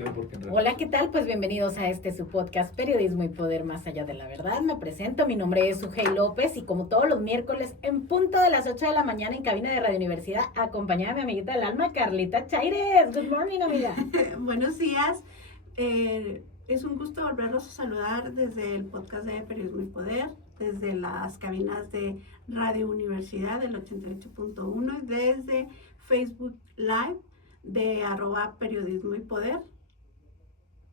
estudio porque en Hola, ¿qué tal? Pues bienvenidos a su podcast Periodismo y Poder Más Allá de la Verdad. Me presento, mi nombre es Sujei López y como todos los miércoles en punto de las 8 de la mañana en cabina de Radio Universidad, acompañada de mi amiguita del alma, Carlita Chaires. Good morning, amiga. Buenos días. Es un gusto volverlos a saludar desde el podcast de Periodismo y Poder, desde las cabinas de Radio Universidad del 88.1 y desde Facebook Live de @Periodismo y Poder.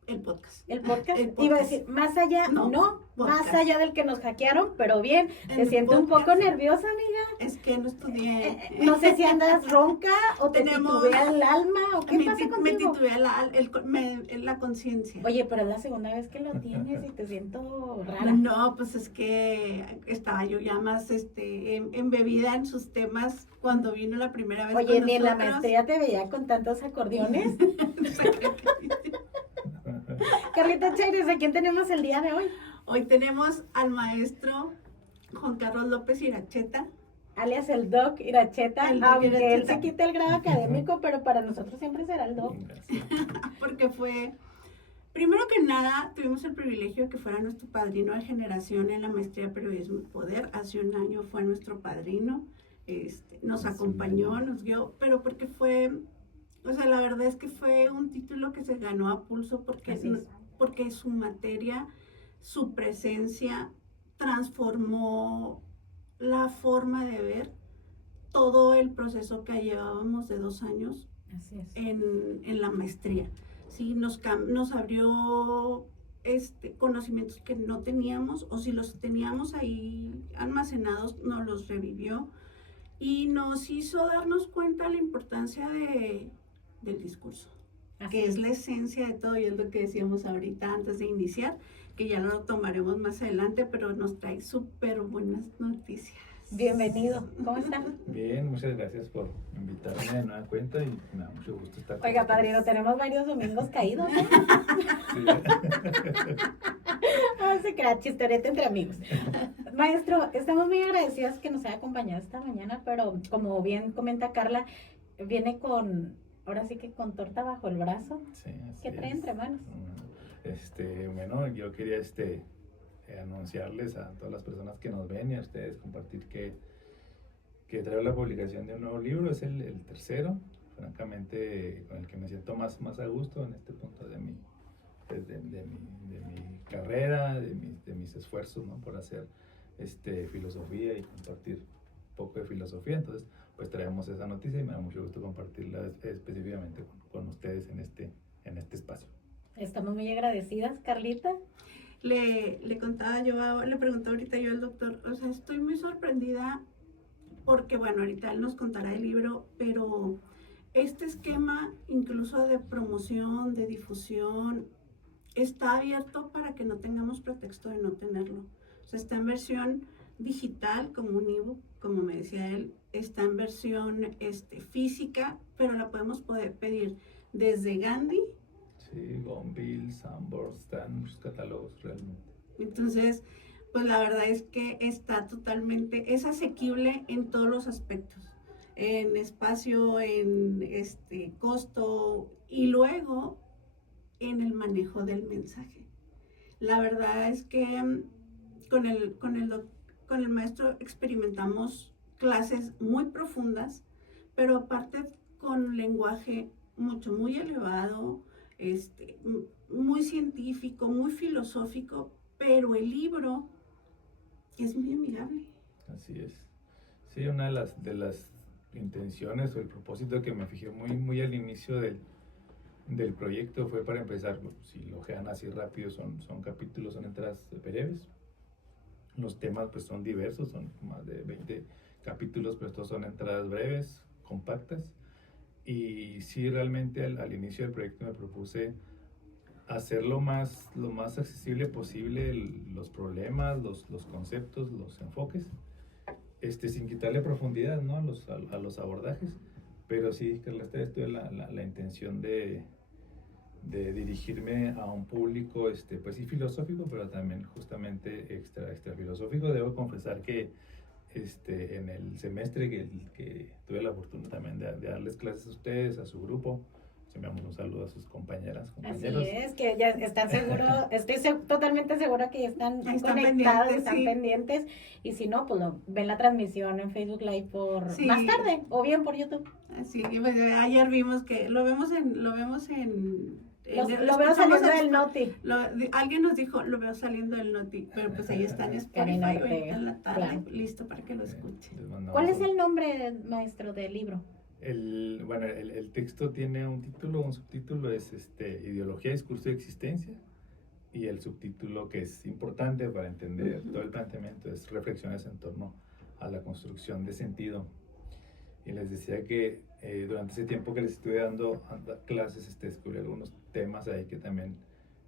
El podcast. El podcast. Iba a decir, más allá, no más allá del que nos hackearon, pero bien. Te siento un poco nerviosa, amiga. Es que no estudié. No sé si andas ronca o te titubea el alma o qué pasa contigo. Me titubea la conciencia. Oye, pero es la segunda vez que lo tienes y te siento rara. No, pues es que estaba yo ya más embebida en sus temas cuando vino la primera vez. Oye, ni en la maestría te veía con tantos acordeones. Carlita Chaires, ¿a quién tenemos el día de hoy? Hoy tenemos al maestro Juan Carlos López Iracheta. Alias el Doc Iracheta, aunque él se quite el grado académico, pero para nosotros siempre será el Doc. Porque primero que nada, tuvimos el privilegio de que fuera nuestro padrino de generación en la maestría de Periodismo y Poder. Hace un año fue nuestro padrino, nos acompañó, nos guió, pero porque la verdad es que fue un título que se ganó a pulso porque su materia, su presencia transformó la forma de ver todo el proceso que llevábamos de 2 años en la maestría. Sí, nos abrió conocimientos que no teníamos, o si los teníamos ahí almacenados, nos los revivió y nos hizo darnos cuenta de la importancia del discurso, que es la esencia de todo, y es lo que decíamos ahorita antes de iniciar, que ya lo tomaremos más adelante, pero nos trae súper buenas noticias. Bienvenido, ¿cómo está? Bien, muchas gracias por invitarme de nueva cuenta y me da mucho gusto estar Oiga, padrino, tenemos varios domingos caídos, ¿eh? Sí. No se crea, chistorete entre amigos. Maestro, estamos muy agradecidas que nos haya acompañado esta mañana, pero como bien comenta Carla, viene ahora sí que con torta bajo el brazo. Sí, ¿Qué trae entre manos? Bueno, yo quería anunciarles a todas las personas que nos ven y a ustedes compartir que traigo la publicación de un nuevo libro. Es el tercero, francamente, con el que me siento más a gusto en este punto de mi carrera, de mis esfuerzos, ¿no?, por hacer filosofía y compartir un poco de filosofía. Entonces, pues traemos esa noticia y me da mucho gusto compartirla específicamente con ustedes en este espacio. Estamos muy agradecidas, Carlita. Le contaba yo, le pregunté ahorita yo al doctor, estoy muy sorprendida porque, bueno, ahorita él nos contará el libro, pero este esquema incluso de promoción, de difusión, está abierto para que no tengamos pretexto de no tenerlo. Está en versión digital como un ebook, como me decía él, está en versión física, pero la podemos pedir desde Gandhi. Sí, Gonville, Sanborns, están muchos catálogos realmente. Entonces, pues la verdad es que es asequible en todos los aspectos, en espacio, en costo y luego en el manejo del mensaje. La verdad es que con el maestro experimentamos clases muy profundas, pero aparte con lenguaje muy elevado, muy científico, muy filosófico, pero el libro es muy amigable. Así es. Sí, una de las intenciones o el propósito que me fijé muy al inicio del proyecto fue, para empezar, si lo ojean así rápido, son capítulos, son entradas breves. Los temas pues son diversos, son más de 20 capítulos, pero estos son entradas breves, compactas. Y sí, realmente al inicio del proyecto me propuse hacer lo más accesible posible los problemas, los conceptos, los enfoques, sin quitarle profundidad, ¿no?, a los abordajes. Pero sí, Carla, tuve la intención de dirigirme a un público, pues sí, filosófico, pero también justamente extra filosófico. Debo confesar que en el semestre que tuve la fortuna también de darles clases a ustedes, a su grupo, enviamos un saludo a sus compañeras, Así compañeros. es, que ya están seguros, totalmente segura que ya están Están conectados, pendientes, están sí. pendientes, y si no, pues ven la transmisión en Facebook Live por Sí. más tarde, o bien por YouTube. Sí, pues, ayer vimos que lo vemos en Lo veo escuchamos saliendo a- del Noti. alguien nos dijo, lo veo saliendo del Noti, pero pues ahí está en Spotify Karina ahorita Ortega, en la tarde, claro. listo para que lo escuche. Les mandamos ¿Cuál es un- el nombre, maestro, del libro? El texto tiene un título, un subtítulo, es Ideología, Discurso y Existencia, y el subtítulo, que es importante para entender todo el planteamiento, es Reflexiones en torno a la construcción de sentido. Y les decía que durante ese tiempo que les estuve dando clases, descubrí algunos temas ahí que también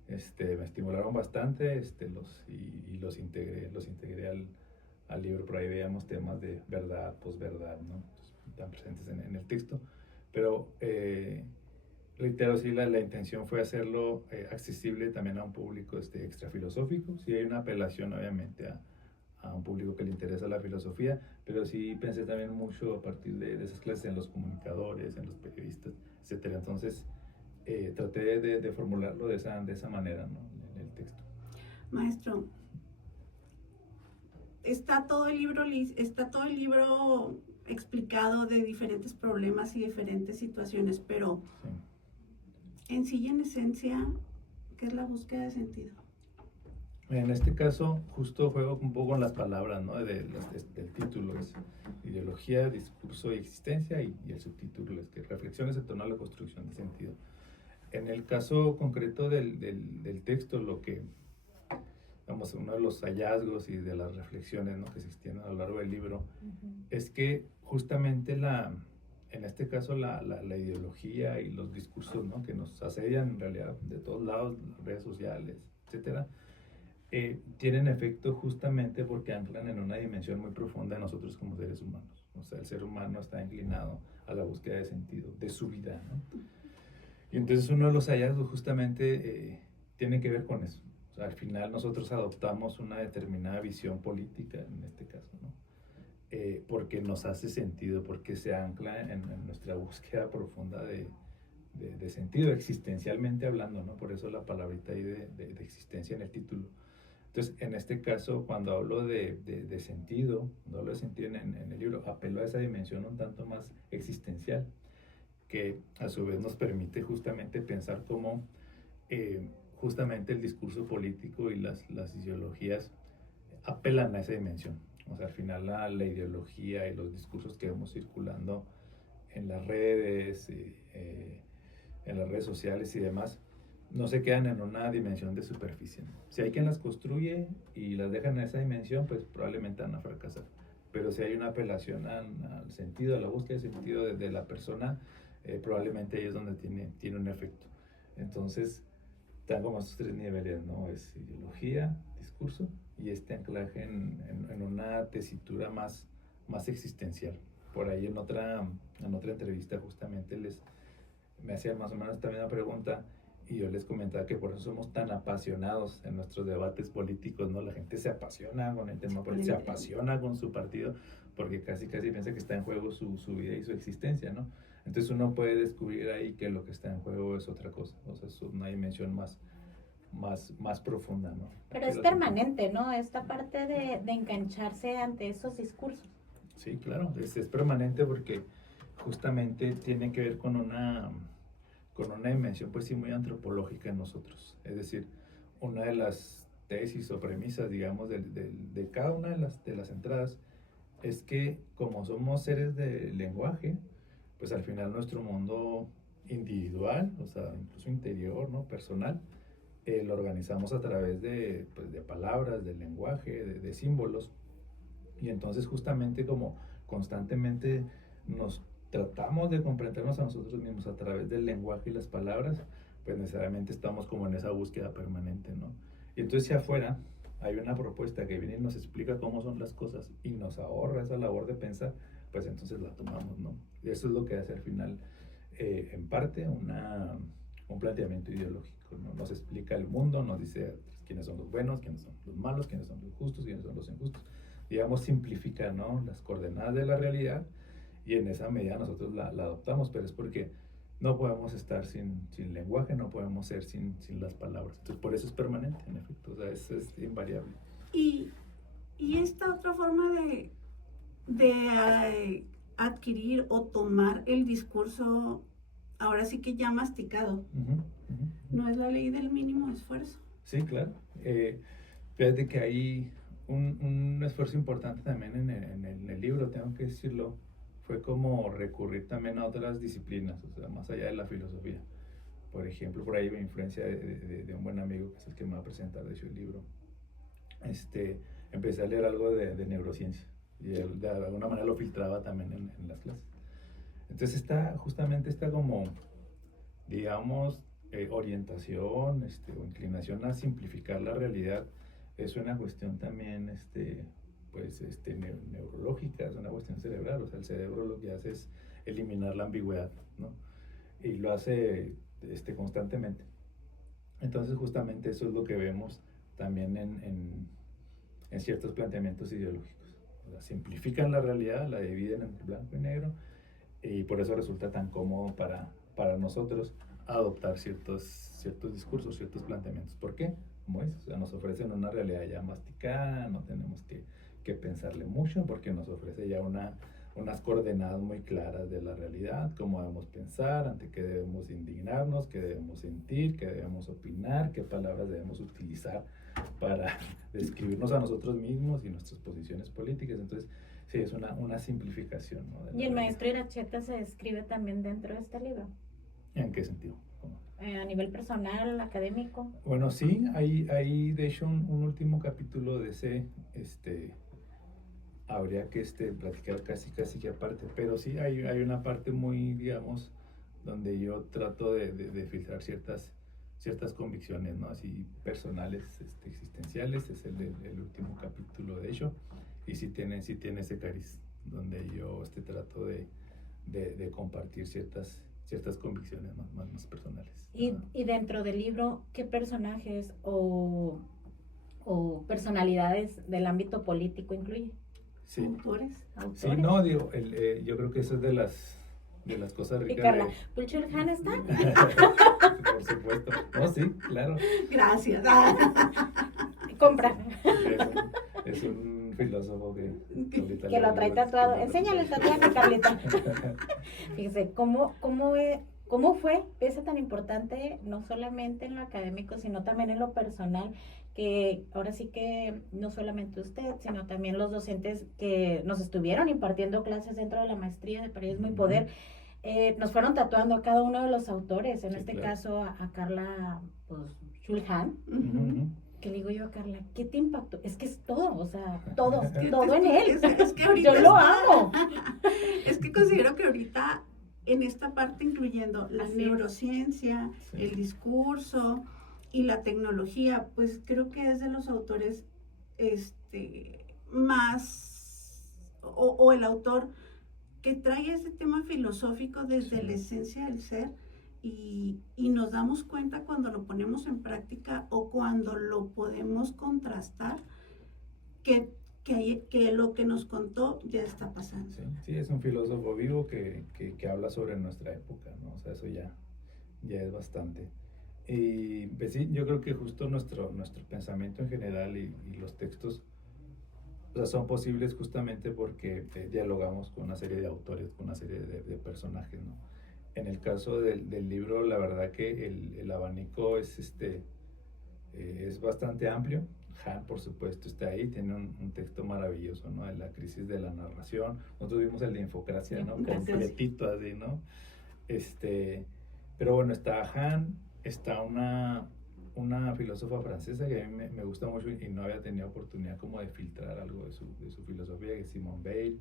me estimularon bastante, los integré al libro. Por ahí veíamos temas de verdad, posverdad, ¿no? Están presentes en el texto, pero reitero, sí, la intención fue hacerlo accesible también a un público extrafilosófico. Sí hay una apelación obviamente a un público que le interesa la filosofía, pero sí pensé también mucho a partir de esas clases en los comunicadores, en los periodistas, etcétera. Entonces traté de formularlo de esa manera, ¿no? En el texto. Maestro, está todo el libro explicado de diferentes problemas y diferentes situaciones, pero Sí. en sí y en esencia, ¿qué es la búsqueda de sentido? En este caso, justo juego un poco con las palabras, ¿no? Del título, es ideología, discurso y existencia, y el subtítulo es que reflexiones en torno a la construcción de sentido. En el caso concreto del texto, lo que, vamos, uno de los hallazgos y de las reflexiones, ¿no?, que se extienden a lo largo del libro, es que justamente en este caso la ideología y los discursos, ¿no?, que nos asedian en realidad de todos lados, redes sociales, etcétera, tienen efecto justamente porque anclan en una dimensión muy profunda de nosotros como seres humanos. O sea, el ser humano está inclinado a la búsqueda de sentido de su vida, ¿no? Y entonces uno de los hallazgos justamente tiene que ver con eso. O sea, al final nosotros adoptamos una determinada visión política, en este caso, ¿no? Porque nos hace sentido, porque se ancla en nuestra búsqueda profunda de sentido, existencialmente hablando, ¿no? Por eso la palabrita ahí de existencia en el título. Entonces, en este caso, cuando hablo de sentido, cuando hablo de sentido en el libro, apelo a esa dimensión un tanto más existencial, que a su vez nos permite justamente pensar cómo justamente el discurso político y las ideologías apelan a esa dimensión. O sea, al final la ideología y los discursos que vemos circulando en las redes sociales y demás, no se quedan en una dimensión de superficie, ¿no? Si hay quien las construye y las deja en esa dimensión, pues probablemente van a fracasar. Pero si hay una apelación al sentido, a la búsqueda de sentido de la persona, probablemente ahí es donde tiene un efecto. Entonces, están como estos tres niveles, ¿no? Es ideología, discurso y este anclaje en una tesitura más existencial. Por ahí en otra entrevista justamente me hacían más o menos esta misma pregunta y yo les comentaba que por eso somos tan apasionados en nuestros debates políticos, ¿no? La gente se apasiona con el tema político, se apasiona con su partido porque casi piensa que está en juego su vida y su existencia, ¿no? Entonces uno puede descubrir ahí que lo que está en juego es otra cosa, o sea, es una dimensión más profunda, ¿no? Pero es permanente, ¿no? Esta parte de engancharse ante esos discursos. Sí, claro, es permanente porque justamente tiene que ver con una dimensión, pues sí, muy antropológica en nosotros. Es decir, una de las tesis o premisas, digamos, de cada una de las entradas es que como somos seres de lenguaje, pues al final nuestro mundo individual, o sea, incluso interior, ¿no?, personal, lo organizamos a través de palabras, del lenguaje, de símbolos. Y entonces justamente como constantemente nos tratamos de comprendernos a nosotros mismos a través del lenguaje y las palabras, pues necesariamente estamos como en esa búsqueda permanente, ¿no? Y entonces si afuera hay una propuesta que viene y nos explica cómo son las cosas y nos ahorra esa labor de pensar, pues entonces la tomamos, ¿no? Y eso es lo que hace al final, en parte, un planteamiento ideológico, ¿no? Nos explica el mundo, nos dice quiénes son los buenos, quiénes son los malos, quiénes son los justos, quiénes son los injustos. Digamos, simplifica, ¿no?, las coordenadas de la realidad y en esa medida nosotros la adoptamos, pero es porque no podemos estar sin lenguaje, no podemos ser sin las palabras. Entonces, por eso es permanente, en efecto, o sea, es invariable. Y esta otra forma de adquirir o tomar el discurso, ahora sí que ya masticado, no es la ley del mínimo esfuerzo. Sí, claro. Fíjate que hay un esfuerzo importante también en el libro, tengo que decirlo, fue como recurrir también a otras disciplinas, o sea, más allá de la filosofía. Por ejemplo, por ahí me influencia de un buen amigo, que es el que me va a presentar, de hecho, el libro. Empecé a leer algo de neurociencia, y él de alguna manera lo filtraba también en las clases. Entonces justamente esta como, digamos, orientación o inclinación a simplificar la realidad es una cuestión también neurológica, es una cuestión cerebral. O sea, el cerebro lo que hace es eliminar la ambigüedad, ¿no? Y lo hace constantemente. Entonces justamente eso es lo que vemos también en ciertos planteamientos ideológicos. O sea, simplifican la realidad, la dividen en blanco y negro, y por eso resulta tan cómodo para nosotros adoptar ciertos discursos, ciertos planteamientos. ¿Por qué? Como es, o sea, nos ofrecen una realidad ya masticada, no tenemos que pensarle mucho, porque nos ofrece ya unas coordenadas muy claras de la realidad, cómo debemos pensar, ante qué debemos indignarnos, qué debemos sentir, qué debemos opinar, qué palabras debemos utilizar para describirnos a nosotros mismos y nuestras posiciones políticas. Entonces, sí, es una simplificación, ¿no? ¿Y el maestro Iracheta se describe también dentro de este libro? ¿En qué sentido? ¿Cómo? A nivel personal, académico. Bueno, sí, hay de hecho un último capítulo de ese, habría que platicar casi que aparte, pero sí hay una parte muy, digamos, donde yo trato de filtrar ciertas convicciones, ¿no? Así personales, existenciales. Es el último capítulo de hecho, y sí tiene ese cariz donde yo trato de compartir ciertas convicciones más personales. Y dentro del libro, ¿qué personajes o personalidades del ámbito político incluye? Sí. Autores. Sí, no, digo, yo creo que eso es de las cosas ricas. ¿Y Carla Pulchurhan está? Por supuesto. No, sí, claro. Gracias. Compra. Es un filósofo que lo trae tatuado. Enséñale el tatuaje, Carlita. Fíjese, ¿cómo fue pieza tan importante, no solamente en lo académico, sino también en lo personal? Que ahora sí que no solamente usted, sino también los docentes que nos estuvieron impartiendo clases dentro de la maestría de Periodismo y Poder, nos fueron tatuando a cada uno de los autores, en este caso a Carla Pulchurhan. Que le digo yo a Carla, ¿qué te impactó? Es que es todo, o sea, todo en él. Es que ahorita yo lo amo. Es que considero que ahorita en esta parte, incluyendo la neurociencia, el discurso y la tecnología, pues creo que es de los autores más, o el autor que trae ese tema filosófico desde la esencia del ser, y nos damos cuenta cuando lo ponemos en práctica o cuando lo podemos contrastar que lo que nos contó ya está pasando. Sí, es un filósofo vivo que habla sobre nuestra época, ¿no? O sea, eso ya es bastante. Y pues sí, yo creo que justo nuestro pensamiento en general y los textos, o sea, son posibles justamente porque dialogamos con una serie de autores, con una serie de personajes, ¿no? En el caso del libro, la verdad que el abanico es bastante amplio. Han, por supuesto, está ahí, tiene un texto maravilloso, ¿no? De la crisis de la narración. Nosotros vimos el de Infocracia, ¿no? Completito así, ¿no? Pero bueno, está Han, está una filósofa francesa que a mí me gusta mucho y no había tenido oportunidad como de filtrar algo de su filosofía, que es Simone Weil.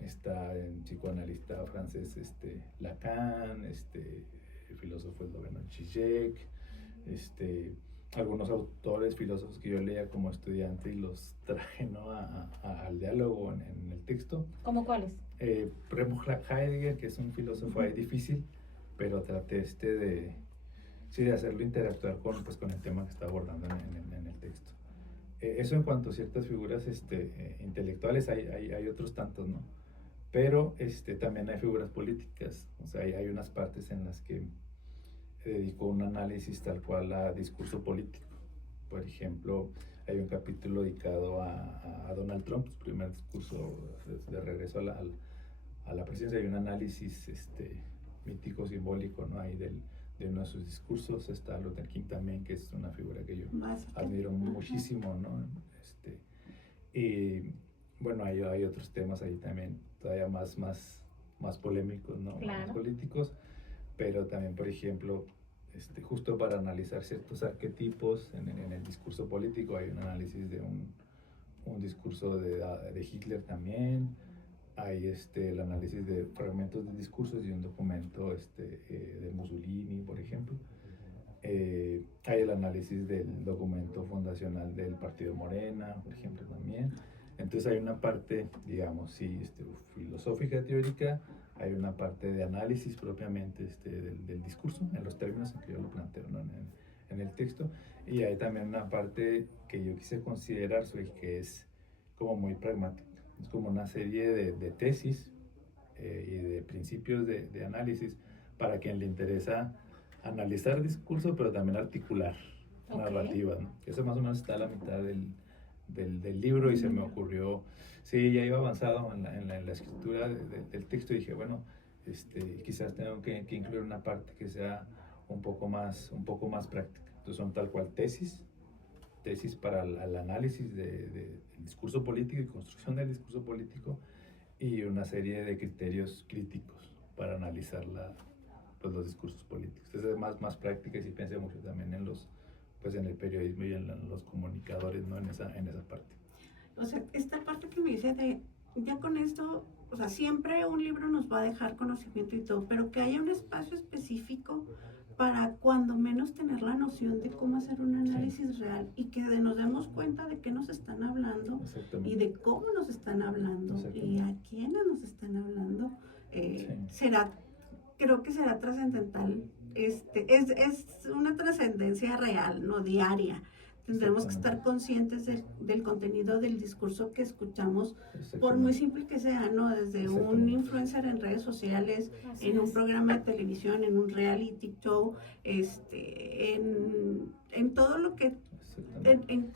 Está el psicoanalista francés Lacan, el filósofo esloveno Zizek, algunos autores, filósofos que yo leía como estudiante y los traje, ¿no? al diálogo en el texto. ¿Cómo cuáles? Por ejemplo, Heidegger, que es un filósofo ahí difícil, pero traté de hacerlo interactuar con el tema que está abordando en el texto. Eso en cuanto a ciertas figuras intelectuales, hay otros tantos, ¿no? Pero también hay figuras políticas, o sea, hay unas partes en las que dedico un análisis tal cual a discurso político. Por ejemplo, hay un capítulo dedicado a Donald Trump, su primer discurso de regreso a la presidencia. Hay un análisis mítico, simbólico, ¿no? Ahí de uno de sus discursos. Está Luther King también, que es una figura que yo admiro muchísimo, ¿no? Y bueno, hay otros temas ahí también, todavía más polémicos, ¿no? Claro. Más políticos, pero también, por ejemplo, justo para analizar ciertos arquetipos en el discurso político, hay un análisis de un discurso de Hitler también, hay el análisis de fragmentos de discursos y un documento de Mussolini, por ejemplo. Hay el análisis del documento fundacional del Partido Morena, por ejemplo, también. Entonces hay una parte, digamos, sí, filosófica, teórica, hay una parte de análisis propiamente del discurso, en los términos en que yo lo planteo, ¿no? en el texto, y hay también una parte que yo quise considerar, que es como muy pragmática, es como una serie de tesis y de principios de análisis para quien le interesa analizar discurso, pero también articular narrativa, ¿no? Eso más o menos está a la mitad del libro y se me ocurrió, sí, ya iba avanzado en la escritura del texto y dije, bueno, quizás tengo que incluir una parte que sea un poco más práctica. Entonces son tal cual tesis para el análisis del discurso político y construcción del discurso político, y una serie de criterios críticos para analizar los discursos políticos. Entonces es más práctica, y sí pensé mucho también en el periodismo y en los comunicadores, ¿no? En esa parte. O sea, esta parte que me dice de, ya con esto, o sea, siempre un libro nos va a dejar conocimiento y todo, pero que haya un espacio específico para cuando menos tener la noción de cómo hacer un análisis real, y que nos demos cuenta de qué nos están hablando y de cómo nos están hablando y a quiénes nos están hablando. Creo que será trascendental. Es una trascendencia real, no diaria. Tendremos que estar conscientes del contenido del discurso que escuchamos, por muy simple que sea, ¿no? Desde un influencer en redes sociales, en un programa de televisión, en un reality show, en todo lo que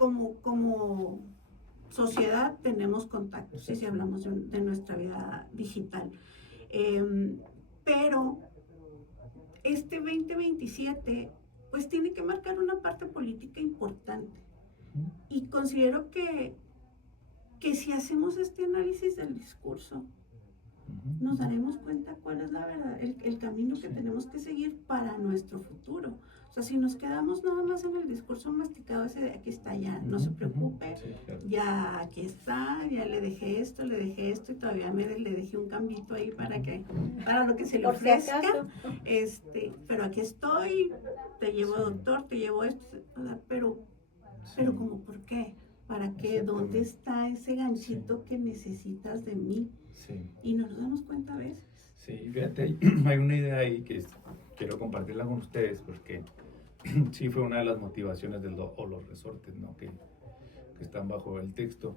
como sociedad tenemos contactos, si hablamos de nuestra vida digital. Pero este 2027 pues tiene que marcar una parte política importante, y considero que si hacemos este análisis del discurso, nos daremos cuenta cuál es la verdad, el camino que tenemos que seguir para nuestro futuro. O sea, si nos quedamos nada más en el discurso masticado ese de aquí está, ya no se preocupe, ya aquí está, ya le dejé esto y todavía le dejé un cambito ahí para lo que se le ofrezca, pero aquí estoy, te llevo doctor, te llevo esto, pero como ¿por qué? ¿Para qué? ¿Dónde está ese ganchito que necesitas de mí? Y no nos damos cuenta a veces. Sí, fíjate, hay una idea ahí que quiero compartirla con ustedes, porque sí fue una de las motivaciones o los resortes, ¿no? que están bajo el texto,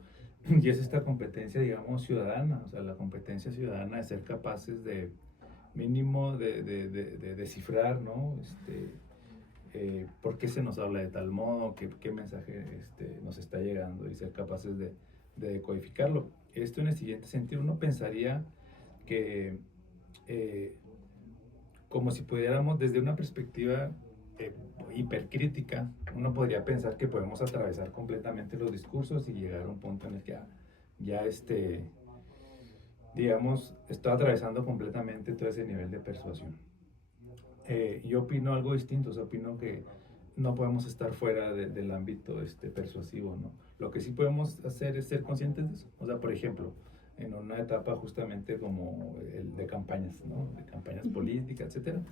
y es esta competencia, digamos, ciudadana, o sea, la competencia ciudadana de ser capaces de mínimo de descifrar, ¿no? ¿Por qué se nos habla de tal modo? ¿Qué mensaje nos está llegando? Y ser capaces de decodificarlo. Esto en el siguiente sentido, uno pensaría que como si pudiéramos, desde una perspectiva hipercrítica, uno podría pensar que podemos atravesar completamente los discursos y llegar a un punto en el que ya digamos, está atravesando completamente todo ese nivel de persuasión. Yo opino algo distinto, o sea, opino que no podemos estar fuera del ámbito persuasivo, ¿no? Lo que sí podemos hacer es ser conscientes de eso. O sea, por ejemplo, en una etapa justamente como el de campañas, ¿no? De campañas políticas, etcétera.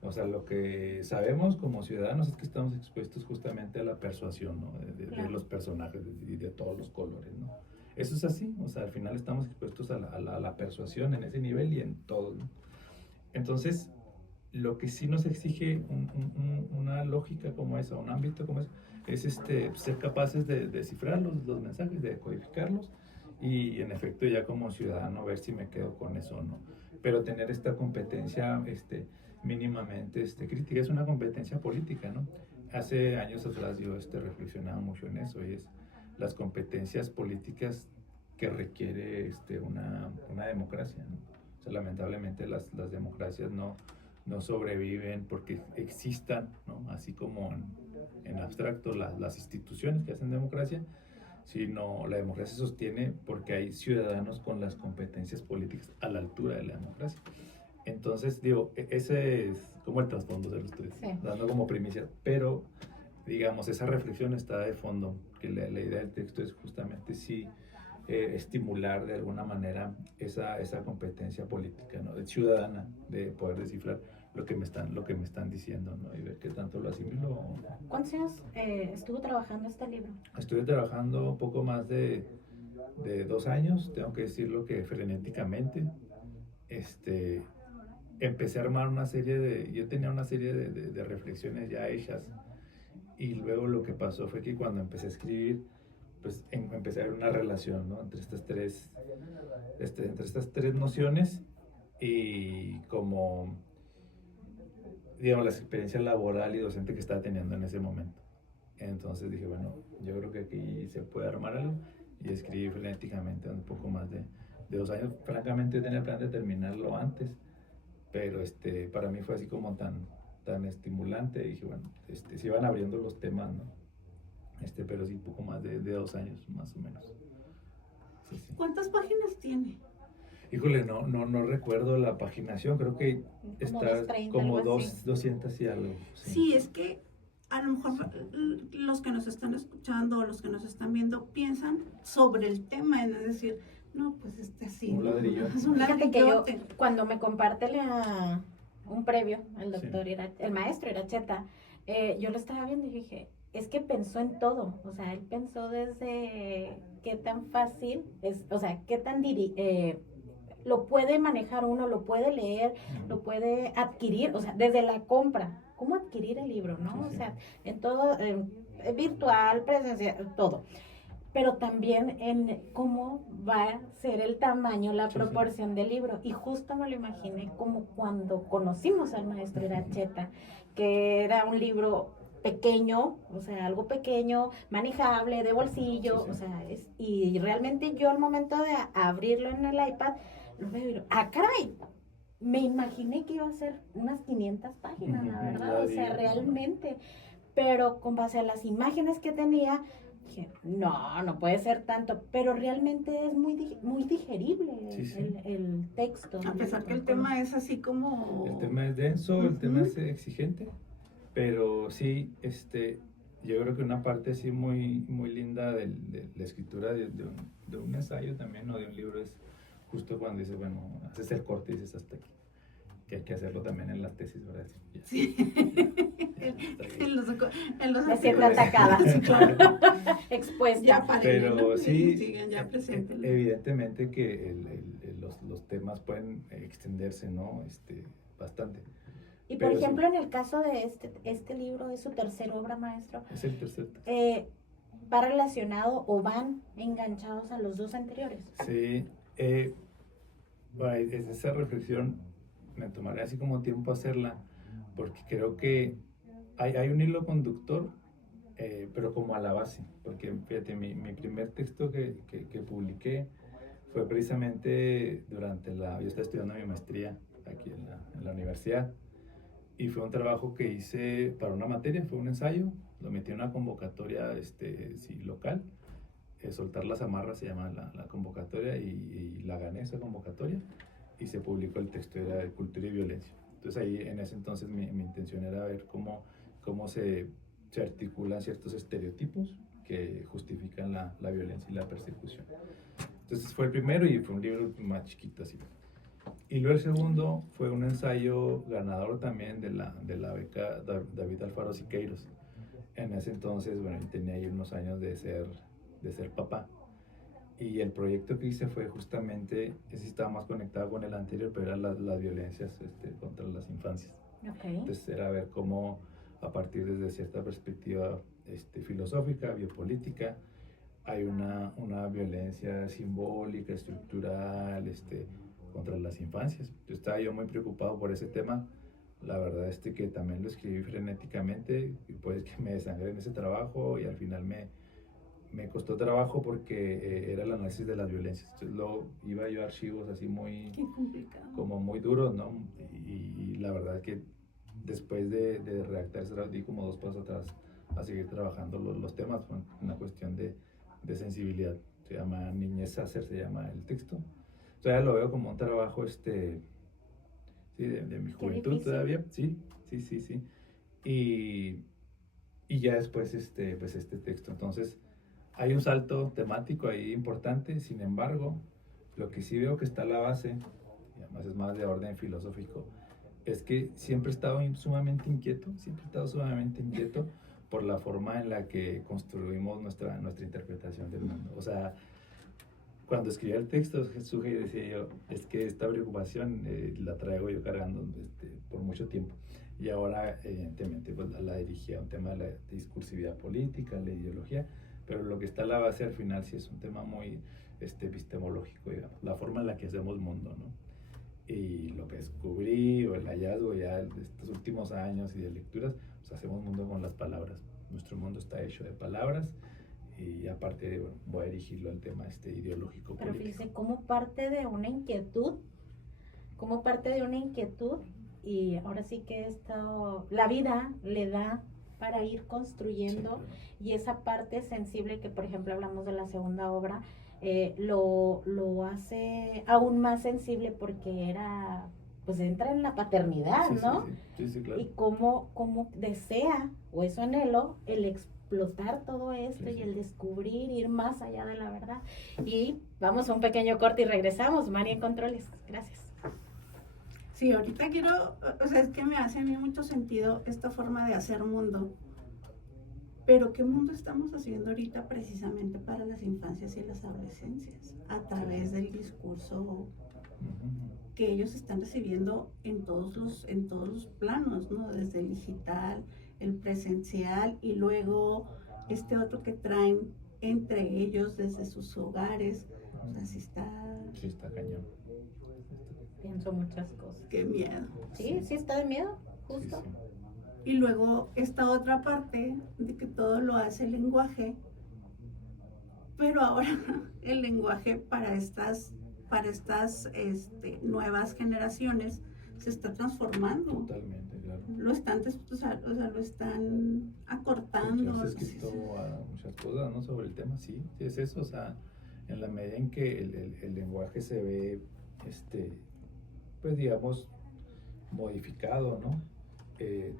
O sea, lo que sabemos como ciudadanos es que estamos expuestos justamente a la persuasión, ¿no? De los personajes y de todos los colores, ¿no? Eso es así, o sea, al final estamos expuestos a la persuasión en ese nivel y en todo, ¿no? Entonces, lo que sí nos exige una lógica como esa, un ámbito como ese, es ser capaces de descifrar los mensajes, de decodificarlos y en efecto ya como ciudadano ver si me quedo con eso o no. Pero tener esta competencia mínimamente crítica es una competencia política, ¿no? Hace años atrás yo reflexionaba mucho en eso, y es las competencias políticas que requiere una democracia, ¿no? O sea, lamentablemente las democracias no sobreviven porque existan, ¿no? Así como en abstracto las instituciones que hacen democracia, sino la democracia se sostiene porque hay ciudadanos con las competencias políticas a la altura de la democracia. Entonces, digo, ese es como el trasfondo de lo estoy dando como primicia, pero digamos, esa reflexión está de fondo, que la idea del texto es justamente sí estimular de alguna manera esa competencia política, ¿no? Ciudadana, de poder descifrar lo que me están diciendo, ¿no? Y ver qué tanto lo asimilo. ¿Cuántos años estuvo trabajando este libro? Estuve trabajando un poco más de 2 años, tengo que decirlo que frenéticamente. Empecé a armar yo tenía una serie de reflexiones ya hechas, y luego lo que pasó fue que cuando empecé a escribir, pues empecé a ver una relación, ¿no? entre estas tres nociones, y como, digamos, la experiencia laboral y docente que estaba teniendo en ese momento. Entonces dije, bueno, yo creo que aquí se puede armar algo, y escribí frenéticamente un poco más de 2 años. Francamente yo tenía plan de terminarlo antes, pero para mí fue así como tan estimulante, y dije, bueno, se iban abriendo los temas, ¿no? Pero sí, un poco más de 2 años, más o menos. Sí. ¿Cuántas páginas tiene? Híjole, no recuerdo la paginación, creo que está como 200 y algo. Sí, es que a lo mejor los que nos están escuchando o los que nos están viendo piensan sobre el tema, es decir, no, pues así. Un ladrillo. Es un Fíjate que yo, ladrillote. cuando me comparte un previo, el doctor, el maestro Iracheta, yo lo estaba viendo y dije, es que pensó en todo, o sea, él pensó desde qué tan fácil es, o sea, qué tan lo puede manejar uno, lo puede leer, lo puede adquirir, o sea, desde la compra, cómo adquirir el libro, ¿no? Sí. O sea, en todo, virtual, presencial, todo. Pero también en cómo va a ser el tamaño, la proporción del libro. Y justo me lo imaginé como cuando conocimos al maestro Iracheta, que era un libro pequeño, o sea, algo pequeño, manejable, de bolsillo, o sea, y realmente yo al momento de abrirlo en el iPad, lo veo y digo, caray, me imaginé que iba a ser unas 500 páginas, la verdad, o sea, realmente, pero con base a las imágenes que tenía, dije, no puede ser tanto, pero realmente es muy digerible el texto. A pesar que el tema es así como... El tema es denso, el tema es exigente, pero sí, yo creo que una parte así muy linda de la escritura de un ensayo también, o de un libro, es justo cuando dices, bueno, haces el corte y dices hasta aquí, que hay que hacerlo también en la tesis, ¿verdad? Sí. En los me siento atacada, sí, claro. Expuesta. Ya para pero sí, sigan, ya preséntenlo. evidentemente que los temas pueden extenderse, ¿no? Bastante. Y por Pero ejemplo, en el caso de este libro, es su tercera obra, maestro. Es el tercer. ¿Va relacionado o van enganchados a los dos anteriores? Sí. Esa reflexión me tomaré así como tiempo hacerla, porque creo que hay un hilo conductor, pero como a la base, porque fíjate, mi primer texto que publiqué fue precisamente yo estaba estudiando mi maestría aquí en la universidad, y fue un trabajo que hice para una materia, fue un ensayo, lo metí en una convocatoria local, Soltar las amarras se llama la convocatoria, y la gané esa convocatoria, y se publicó el texto, era de cultura y violencia. Entonces ahí en ese entonces mi intención era ver cómo se articulan ciertos estereotipos que justifican la violencia y la persecución. Entonces fue el primero, y fue un libro más chiquito así. Y luego el segundo fue un ensayo ganador también de la beca David Alfaro Siqueiros. En ese entonces, bueno, yo tenía ahí unos años de ser papá. Y el proyecto que hice fue justamente, ese estaba más conectado con el anterior, pero eran las violencias contra las infancias. Okay. Entonces era ver cómo, a partir desde cierta perspectiva filosófica, biopolítica, hay una violencia simbólica, estructural, contra las infancias. Estaba yo muy preocupado por ese tema. La verdad es que también lo escribí frenéticamente y pues que me desangré en ese trabajo y al final me costó trabajo porque era el análisis de las violencias. Entonces luego iba yo a archivos así muy, Qué complicado. como muy duros, ¿no? Y la verdad es que después de redactar ese trabajo di como 2 pasos atrás a seguir trabajando los temas. Fue una cuestión de sensibilidad. Se llama Niñez Sácer, se llama el texto. Todavía lo veo como un trabajo, sí, de mi juventud difícil. todavía, sí. Y ya después, pues este texto. Entonces, hay un salto temático ahí importante, sin embargo, lo que sí veo que está a la base, y además es más de orden filosófico, es que siempre he estado sumamente inquieto por la forma en la que construimos nuestra interpretación del mundo. O sea, cuando escribía el texto, Suge, decía yo, es que esta preocupación la traigo yo cargando por mucho tiempo. Y ahora, evidentemente, pues, la dirigí a un tema de la discursividad política, la ideología, pero lo que está a la base al final sí es un tema muy epistemológico, digamos, la forma en la que hacemos mundo, ¿no? Y lo que descubrí, o el hallazgo ya de estos últimos años y de lecturas, pues hacemos mundo con las palabras. Nuestro mundo está hecho de palabras. Y aparte, bueno, voy a dirigirlo al tema ideológico Pero político. fíjese, como parte de una inquietud, y ahora sí que la vida le da para ir construyendo, Sí, claro. y esa parte sensible que, por ejemplo, hablamos de la segunda obra, lo hace aún más sensible porque pues entra en la paternidad, Sí, ¿no? sí, claro. Y cómo desea, o eso anhelo, el explotar todo esto Sí, y sí. el descubrir, ir más allá de la verdad. Y vamos a un pequeño corte y regresamos. María en Controles, gracias. Sí, ahorita quiero, o sea, es que me hace a mí mucho sentido esta forma de hacer mundo. Pero ¿qué mundo estamos haciendo ahorita precisamente para las infancias y las adolescencias? A través del discurso Ujú. que ellos están recibiendo en todos los planos, ¿no? Desde el digital, el presencial y luego este otro que traen entre ellos desde sus hogares. O sea, sí está... Sí, está cañón. Pienso muchas cosas. Qué miedo. Sí está de miedo, justo. Sí. Y luego esta otra parte de que todo lo hace el lenguaje, pero ahora el lenguaje para estas nuevas generaciones se está transformando. Totalmente, claro. Lo están, lo están acortando. Tú has escrito muchas cosas, ¿no? Sobre el tema, sí, es eso, o sea, en la medida en que el lenguaje se ve, pues digamos, modificado, ¿no?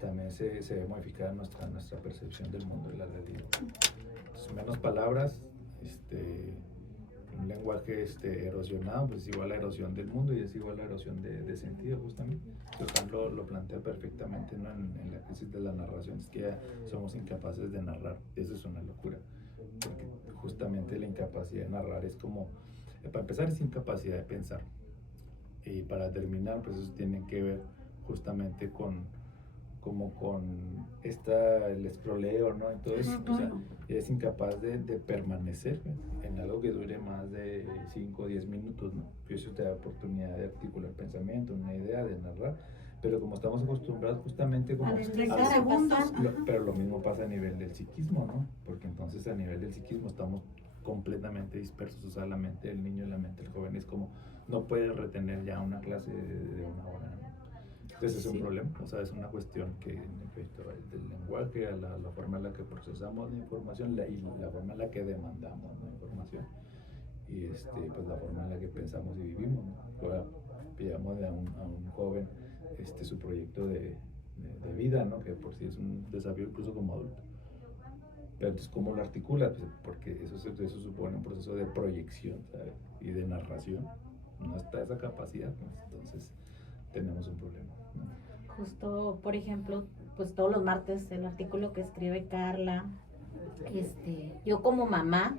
También se ve modificada nuestra percepción del mundo y la realidad. Entonces, menos palabras, un lenguaje erosionado, pues es igual a la erosión del mundo y es igual a la erosión de sentido, justamente. Entonces, lo plantea perfectamente, ¿no? En la crisis de la narración, es que ya somos incapaces de narrar, eso es una locura, porque justamente la incapacidad de narrar es como, para empezar, es incapacidad de pensar, y para terminar, pues eso tiene que ver justamente con el escroleo, ¿no? Entonces, o sea, es incapaz de permanecer en algo que dure más de 5 o 10 minutos, ¿no? Eso te da oportunidad de articular pensamiento, una idea, de narrar, pero como estamos acostumbrados justamente como segundos, pero lo mismo pasa a nivel del psiquismo, ¿no? Porque entonces a nivel del psiquismo estamos completamente dispersos, o sea, la mente del niño y la mente del joven es como, no puede retener ya una clase de una hora, ¿no? Entonces es un problema, o sea, es una cuestión que en efecto del lenguaje, a la forma en la que procesamos la información y la forma en la que demandamos la información y pues la forma en la que pensamos y vivimos, ¿no? Ahora pillamos a un joven su proyecto de vida, ¿no? Que por sí es un desafío incluso como adulto. Pero entonces, ¿cómo lo articula? Pues porque eso supone un proceso de proyección, ¿sabes? Y de narración. No está esa capacidad, pues, entonces tenemos un problema, ¿no? Justo, por ejemplo, pues todos los martes el artículo que escribe Carla, yo como mamá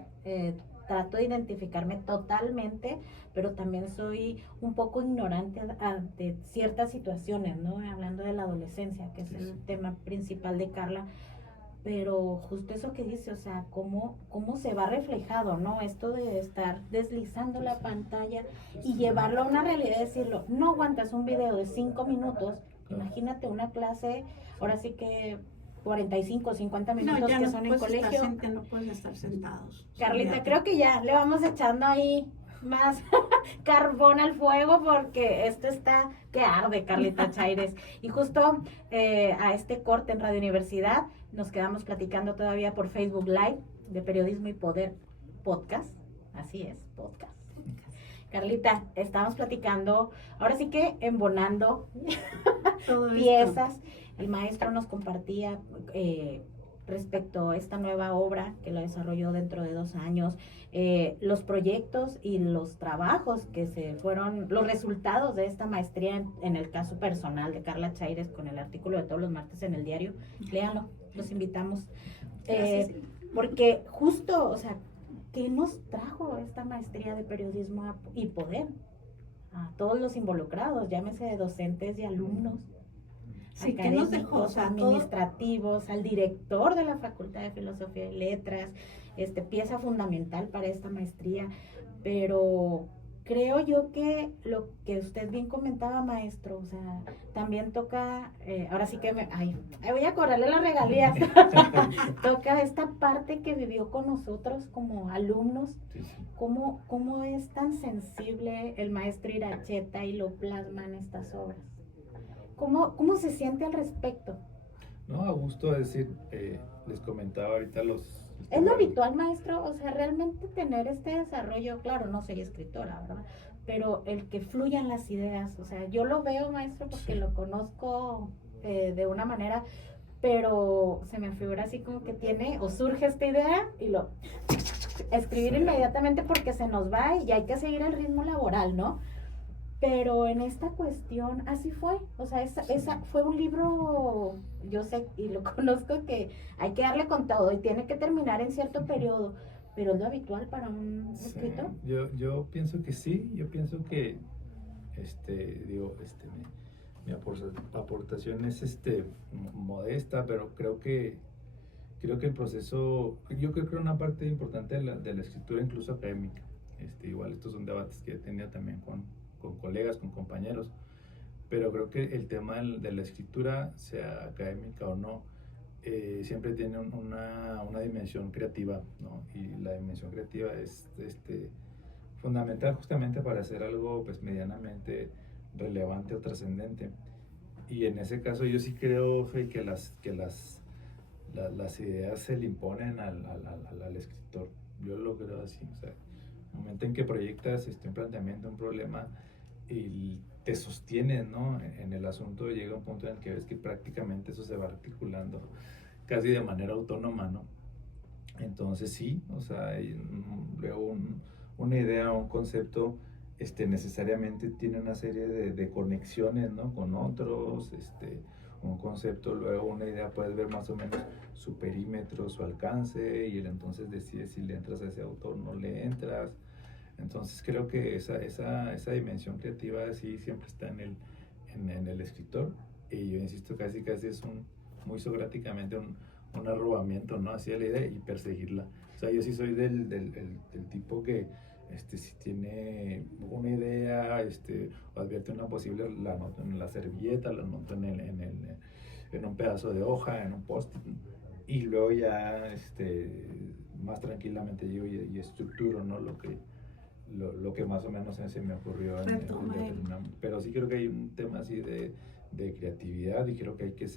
trato de identificarme totalmente, pero también soy un poco ignorante de ciertas situaciones, ¿no? Hablando de la adolescencia, que es el tema principal de Carla. pero justo eso que dice, o sea, cómo se va reflejado, ¿no? Esto de estar deslizando la pantalla y llevarlo a una realidad y decirlo, no aguantas un video de 5 minutos, imagínate una clase, ahora sí que 45, 50 minutos ya que no son en puedes colegio. no puedes estar sentados. Carlita, Olvídate. creo que ya le vamos echando ahí más carbón al fuego porque esto está que arde, Carlita Chaires. Y justo a este corte en Radio Universidad nos quedamos platicando todavía por Facebook Live de Periodismo y Poder Podcast. Así es, podcast. Carlita, estamos platicando, ahora sí que embonando Todo piezas. El maestro nos compartía respecto a esta nueva obra que lo desarrolló dentro de 2 años, los proyectos y los trabajos que se fueron, los resultados de esta maestría en el caso personal de Carla Chaires con el artículo de todos los martes en el diario. Léanlo, los invitamos. Porque justo, o sea, ¿qué nos trajo esta maestría de periodismo y poder? A todos los involucrados, llámese de docentes y alumnos. Sí, ¿qué nos dejó? O sea, administrativos, al director de la Facultad de Filosofía y Letras, pieza fundamental para esta maestría, pero creo yo que lo que usted bien comentaba, maestro, o sea, también toca, ahora sí que voy a cobrarle las regalías, toca esta parte que vivió con nosotros como alumnos, Sí, sí. cómo es tan sensible el maestro Iracheta y lo plasma en estas obras. ¿Cómo se siente al respecto? No, a gusto decir, les comentaba ahorita ¿Es lo habitual, maestro? O sea, realmente tener este desarrollo, claro, no soy escritora, ¿verdad? Pero el que fluyan las ideas, o sea, yo lo veo, maestro, porque lo conozco de una manera, pero se me figura así como que tiene, o surge esta idea y lo escribir inmediatamente porque se nos va y hay que seguir el ritmo laboral, ¿no? Pero en esta cuestión así fue, o sea, esa fue un libro, yo sé y lo conozco que hay que darle con todo y tiene que terminar en cierto periodo, pero es lo habitual para un escritor. Yo pienso que sí, yo pienso que, mi aportación es modesta, pero creo que el proceso, yo creo que una parte importante de la escritura incluso académica, igual estos son debates que he tenido también con colegas, con compañeros, pero creo que el tema de la escritura, sea académica o no, siempre tiene una dimensión creativa, ¿no? Y la dimensión creativa es fundamental justamente para hacer algo pues medianamente relevante o trascendente. Y en ese caso yo sí creo, Fe, que las ideas se le imponen al escritor. Yo lo creo así, o sea, el momento en que proyectas un planteamiento, un problema, y te sostienes, ¿no? En el asunto, llega un punto en el que ves que prácticamente eso se va articulando casi de manera autónoma, ¿no? Entonces sí, o sea, luego una idea o un concepto necesariamente tiene una serie de conexiones, ¿no? Con otros, un concepto, luego una idea puedes ver más o menos su perímetro, su alcance, y entonces decides si le entras a ese autor o no le entras. Entonces creo que esa dimensión creativa sí siempre está en el escritor, y yo insisto, casi es muy socráticamente un arrobamiento, ¿no? Hacia la idea y perseguirla. O sea, yo sí soy del tipo que si tiene una idea, o advierte una posible, la anoto en la servilleta, la anoto en un pedazo de hoja, en un post-it, y luego ya más tranquilamente llego y estructuro, ¿no? Lo que más o menos se me ocurrió pero sí creo que hay un tema así de creatividad, y creo que hay que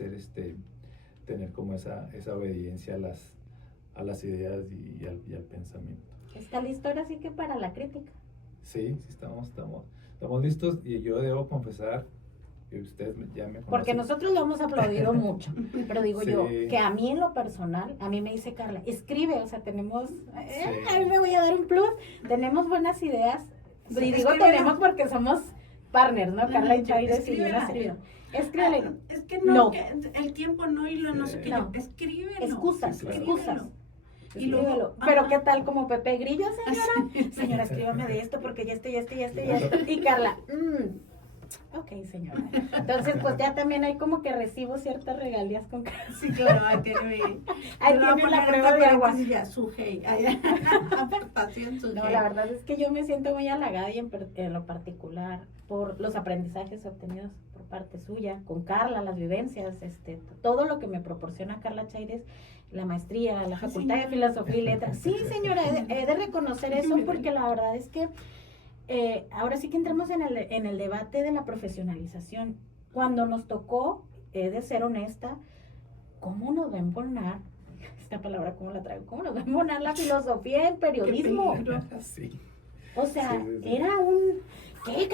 tener como esa obediencia a las ideas y al pensamiento. ¿Está listo ahora sí que para la crítica? Sí, estamos listos, y yo debo confesar que ustedes ya me conocen. Porque nosotros lo hemos aplaudido mucho, pero digo Sí. yo, que a mí en lo personal, a mí me dice Carla, escribe, o sea, tenemos, a mí me voy a dar un plus, tenemos buenas ideas, y digo tenemos porque somos partners, ¿no? Carla y Chaires y yo escríbele. Es que no, que el tiempo no, y lo no sé qué, No. escríbelo. Excusas, Sí, claro. excusas. Y luego, Escríbelo. Pero ¿qué tal como Pepe Grillo, señora? Señora, escríbame de esto porque ya esto. Y Carla, Ok, señora. Entonces, pues ya también hay como que recibo ciertas regalías con Sí, claro, ahí tiene, ahí tiene la prueba de agua. Ya, su hey, aportación, su No, hey. la verdad es que yo me siento muy halagada y en lo particular por los aprendizajes obtenidos por parte suya, con Carla, las vivencias, todo lo que me proporciona Carla Chaires, la maestría, la Facultad de Filosofía y Letras. Sí, señora, he de reconocer eso porque la verdad es que ahora sí que entramos en el debate de la profesionalización. Cuando nos tocó, he de ser honesta, ¿cómo nos va a embonar? Esta palabra, ¿cómo la traigo? ¿Cómo nos va a embonar la filosofía en periodismo? Sí. O sea, Sí. era un... ¿Qué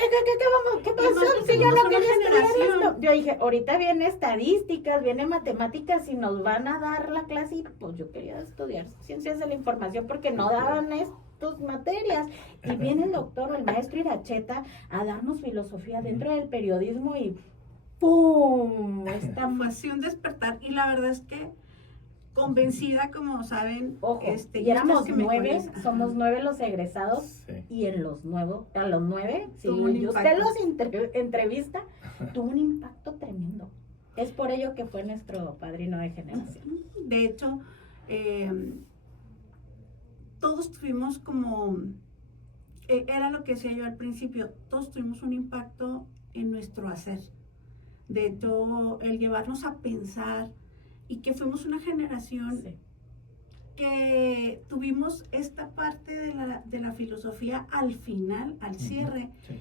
pasó? Si yo no quería estudiar esto. Yo dije, ahorita viene estadísticas, viene matemáticas y nos van a dar la clase y pues yo quería estudiar ciencias de la información porque no daban estas materias. Y viene el doctor, el maestro Iracheta a darnos filosofía dentro del periodismo y ¡pum! Fue así un despertar y la verdad es que convencida, como saben, Ojo, y éramos que me 9, conocen, somos 9 los egresados, Sí. y a los 9, si Tuvo un usted impacto. los entrevista, tuvo un impacto tremendo. Es por ello que fue nuestro padrino de generación. De hecho, todos tuvimos como, era lo que decía yo al principio, todos tuvimos un impacto en nuestro hacer. De hecho, el llevarnos a pensar y que fuimos una generación Sí. que tuvimos esta parte de la filosofía al final, al cierre. Sí.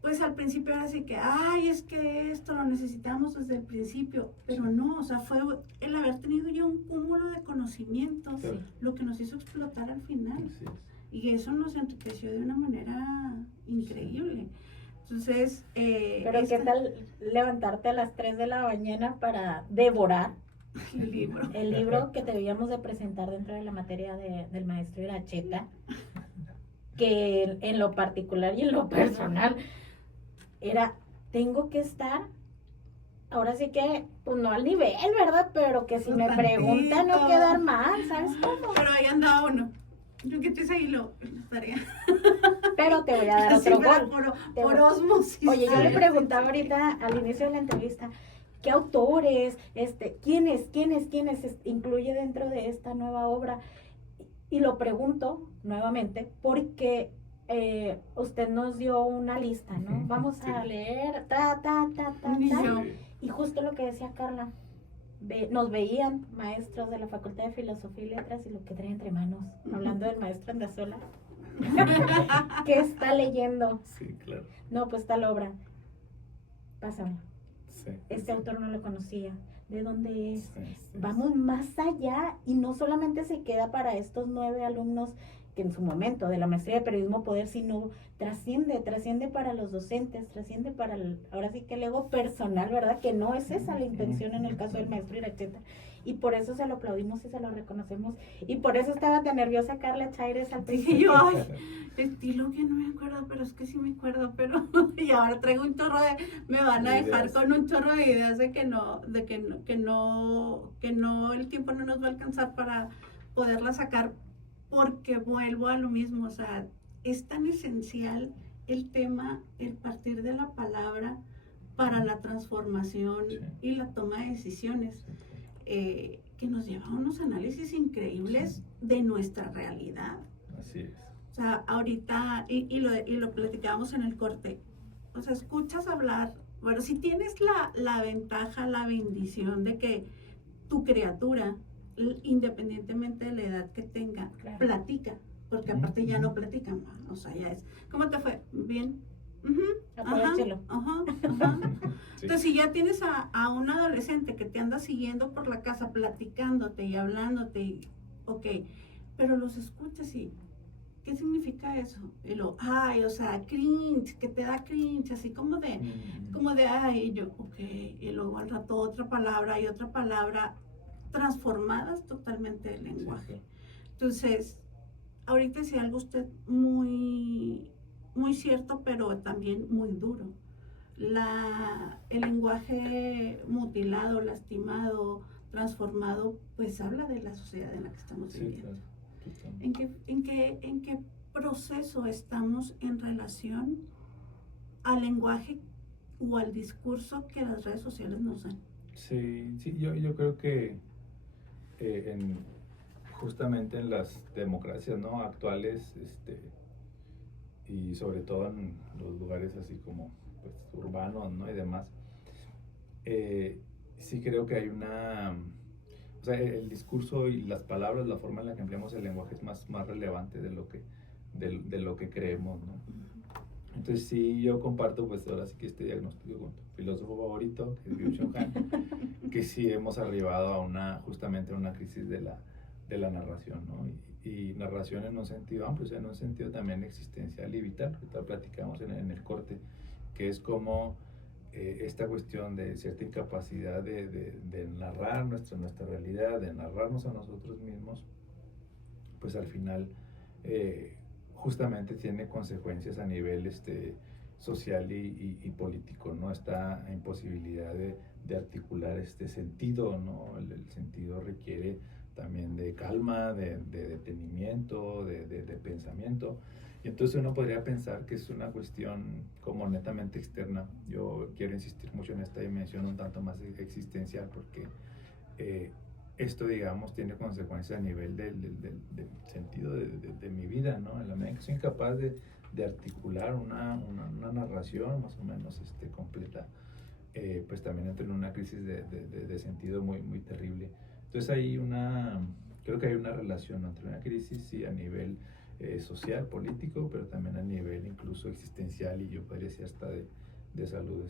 Pues al principio era así que, ay, es que esto lo necesitamos desde el principio, pero no, o sea, fue el haber tenido ya un cúmulo de conocimientos Sí. lo que nos hizo explotar al final. Así es. Y eso nos enriqueció de una manera increíble. Entonces, Pero ¿qué tal levantarte a las 3 de la mañana para devorar el libro? el libro que debíamos de presentar dentro de la materia del maestro Iracheta? Que en lo particular y en lo personal era, tengo que estar, ahora sí que, pues no al nivel, ¿verdad? Pero que si me preguntan no quedar mal, ¿sabes cómo? Pero ahí andaba uno. Yo que te seguí la tarea. Pero te voy a dar Así, otro pero gol. por osmosis. Oye, yo le Sí. preguntaba ahorita al inicio de la entrevista, ¿qué autores, quiénes incluye dentro de esta nueva obra? Y lo pregunto nuevamente porque usted nos dio una lista, ¿no? Vamos a Sí. leer, Y yo, y justo lo que decía Carla, nos veían maestros de la Facultad de Filosofía y Letras y lo que trae entre manos, hablando del maestro Andazola, ¿qué está leyendo? Sí, claro. No, pues tal obra, pásame, Sí. este autor no lo conocía, ¿de dónde es? Sí. Vamos más allá y no solamente se queda para estos 9 alumnos que en su momento de la maestría de periodismo poder, sino trasciende para los docentes, trasciende para ahora sí que el ego personal, ¿verdad? Que no es esa la intención en el caso del maestro Iracheta. Y por eso se lo aplaudimos y se lo reconocemos. Y por eso estaba tan nerviosa Carla Chaires al dije principio. yo, ay, estilo que no me acuerdo, pero es que sí me acuerdo, pero y ahora traigo un chorro de, me van a dejar con un chorro de ideas de que no, el tiempo no nos va a alcanzar para poderla sacar, porque vuelvo a lo mismo, o sea, es tan esencial el tema, el partir de la palabra para la transformación Sí. y la toma de decisiones. Que nos lleva a unos análisis increíbles de nuestra realidad. Así es. O sea, ahorita, y lo platicábamos en el corte, o sea, escuchas hablar, bueno, si tienes la ventaja, la bendición de que tu criatura, independientemente de la edad que tenga, Claro. platica, porque aparte ya no platican, o sea, ya es, ¿cómo te fue? Bien. Aprovechelo. Ajá. Sí. Entonces, si ya tienes a un adolescente que te anda siguiendo por la casa, platicándote y hablándote, ok, pero los escuchas y, ¿qué significa eso? Y lo, ay, o sea, cringe, que te da cringe, así como de, ay, y yo, ok, y luego al rato otra palabra y otra palabra, transformadas totalmente del lenguaje. Entonces, ahorita decía algo usted muy, muy cierto, pero también muy duro. El lenguaje mutilado, lastimado, transformado, pues habla de la sociedad en la que estamos Sí, viviendo. claro. Totalmente. ¿En qué proceso estamos en relación al lenguaje o al discurso que las redes sociales nos dan. Sí, sí, yo creo que justamente en las democracias, ¿no?, actuales, y sobre todo en los lugares así como pues, urbanos, ¿no?, y demás, sí creo que hay o sea, el discurso y las palabras, la forma en la que empleamos el lenguaje es más relevante de lo que creemos, ¿no? Entonces sí, yo comparto pues ahora sí que este diagnóstico con tu filósofo favorito, que es Byung-Chul Han, que sí hemos arribado a justamente a una crisis de la narración, ¿no? Y narración en un sentido amplio, o sea, en un sentido también existencial y vital, que tal platicamos en el corte, que es como esta cuestión de cierta incapacidad de narrar nuestra realidad, de narrarnos a nosotros mismos, pues al final justamente tiene consecuencias a nivel social y político, ¿no? Esta imposibilidad de articular este sentido, ¿no? El sentido requiere también de calma, de detenimiento, de pensamiento. Y entonces uno podría pensar que es una cuestión como netamente externa. Yo quiero insistir mucho en esta dimensión un tanto más existencial porque esto, digamos, tiene consecuencias a nivel del sentido de mi vida, ¿no? En la medida que soy incapaz de articular una narración más o menos completa, pues también entro en una crisis de sentido muy terrible. Entonces creo que hay una relación entre una crisis, sí, a nivel social, político, pero también a nivel incluso existencial y yo podría decir hasta de salud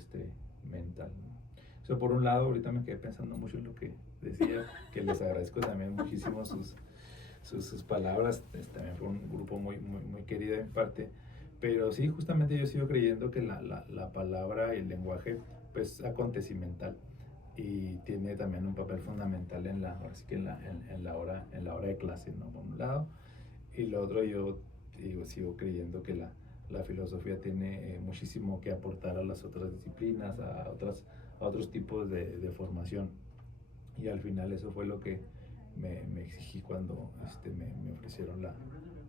mental, ¿no? Eso por un lado, ahorita me quedé pensando mucho en lo que decía, que les agradezco también muchísimo sus palabras, también fue un grupo muy querido en parte, pero sí, justamente yo sigo creyendo que la palabra y el lenguaje pues acontecimental y tiene también un papel fundamental ahora sí que en la hora de clase, ¿no? Por un lado, y lo otro yo sigo creyendo que la filosofía tiene muchísimo que aportar a las otras disciplinas, a otros tipos de formación. Y al final eso fue lo que me exigí cuando me ofrecieron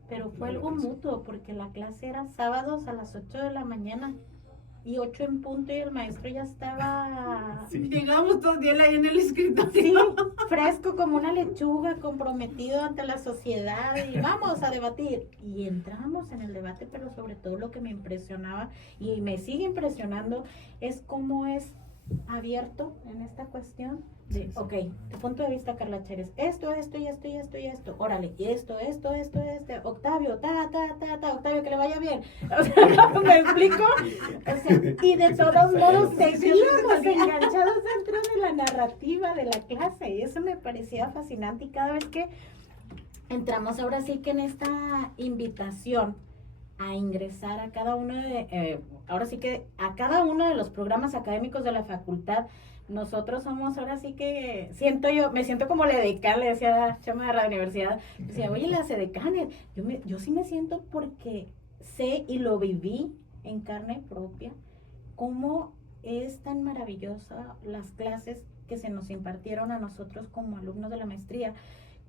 Pero fue la algo clase. mutuo, porque la clase era sábados a las 8 de la mañana y 8 en punto y el maestro ya estaba Sí. Llegamos todo el día ahí en el escritorio. sí, fresco como una lechuga, comprometido ante la sociedad y vamos a debatir. Y entramos en el debate, pero sobre todo lo que me impresionaba y me sigue impresionando es cómo es abierto en esta cuestión de, Sí, sí. ok, tu punto de vista, Carla Chérez, esto, órale, y esto, Octavio, Octavio, que le vaya bien. O sea, ¿me explico? O sea, y de todos modos seguíamos enganchados dentro de la narrativa de la clase, y eso me parecía fascinante, y cada vez que entramos ahora sí que en esta invitación a ingresar a cada uno ahora sí que a cada uno de los programas académicos de la facultad, nosotros somos ahora sí que, me siento como la decana, le decía a la chama de la universidad, decía, oye, las edecanes, yo sí me siento porque sé y lo viví en carne propia, cómo es tan maravillosa las clases que se nos impartieron a nosotros como alumnos de la maestría.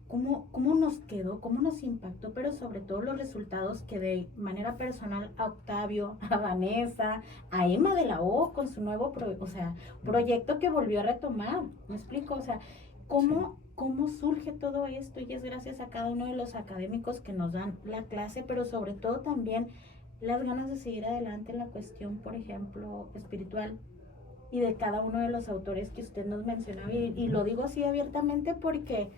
¿Cómo nos quedó, cómo nos impactó, pero sobre todo los resultados que de manera personal a Octavio, a Vanessa, a Emma de la O con su nuevo proyecto que volvió a retomar? ¿Me explico? O sea, ¿cómo surge todo esto? Y es gracias a cada uno de los académicos que nos dan la clase, pero sobre todo también las ganas de seguir adelante en la cuestión, por ejemplo, espiritual, y de cada uno de los autores que usted nos mencionaba, y lo digo así abiertamente porque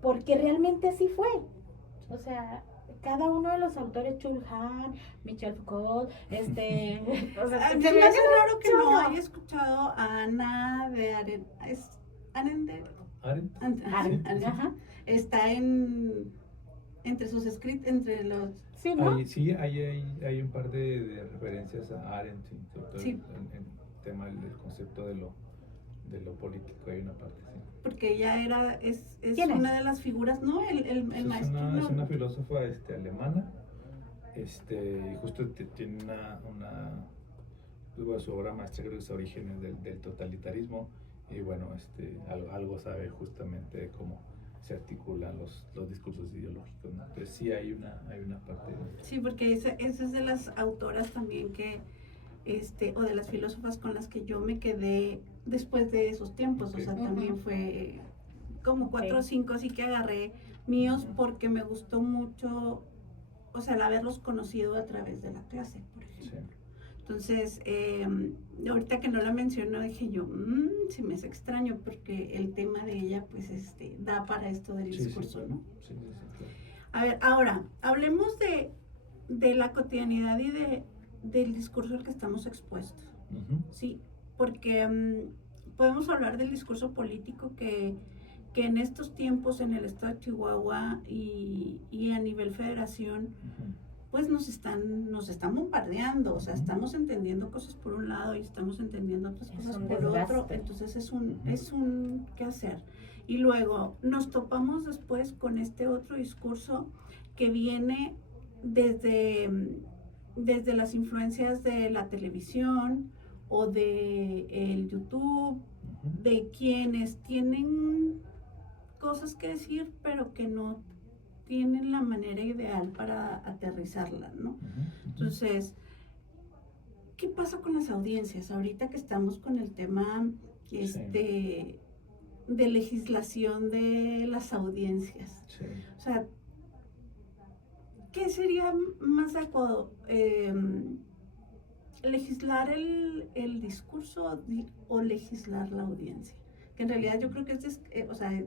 porque realmente así fue. O sea, cada uno de los autores, Chul Han, Michel Foucault, o sea, Se me hace raro que no haya escuchado a Ana de Arendt. ¿Es Arendt? Arendt, ajá. Está entre sus escritos, entre los... Sí, ¿no? Hay un par de referencias a Arendt, sí, sobre todo Sí. en el tema del concepto de lo político, hay una parte, sí. Porque ella es ¿Quién una es? de las figuras, ¿no? El maestro. Es una filósofa alemana, y justo tiene su obra maestra creo que es Orígenes del totalitarismo, y bueno, algo sabe justamente de cómo se articulan los discursos ideológicos, ¿no? Entonces sí hay una parte. Sí, porque esa es de las autoras también que o de las filósofas con las que yo me quedé después de esos tiempos. Okay. O sea, Ujú. también fue como 4 o Ok. 5 así que agarré míos Ujú. porque me gustó mucho, o sea, el haberlos conocido a través de la clase, por Sí. ejemplo. Entonces, ahorita que no la mencionó, dije yo, sí me es extraño porque el tema de ella, pues, da para esto del Sí, discurso, claro. ¿no? Sí, claro. A ver, ahora, hablemos de la cotidianidad y del discurso al que estamos expuestos, Ujú. ¿sí? Porque podemos hablar del discurso político que en estos tiempos en el estado de Chihuahua y a nivel federación, Ujú. pues nos están bombardeando, o sea, Ujú. estamos entendiendo cosas por un lado y estamos entendiendo otras Es cosas un por otro, desgaste. entonces Ujú. es un qué hacer. Y luego nos topamos después con este otro discurso que viene desde las influencias de la televisión o de el YouTube, Ujú. de quienes tienen cosas que decir, pero que no tienen la manera ideal para aterrizarla, ¿no? Ujú. Entonces, ¿qué pasa con las audiencias? Ahorita que estamos con el tema de legislación de las audiencias. Sí. O sea, ¿qué sería más adecuado? ¿Legislar el discurso o legislar la audiencia? Que en realidad yo creo que o sea,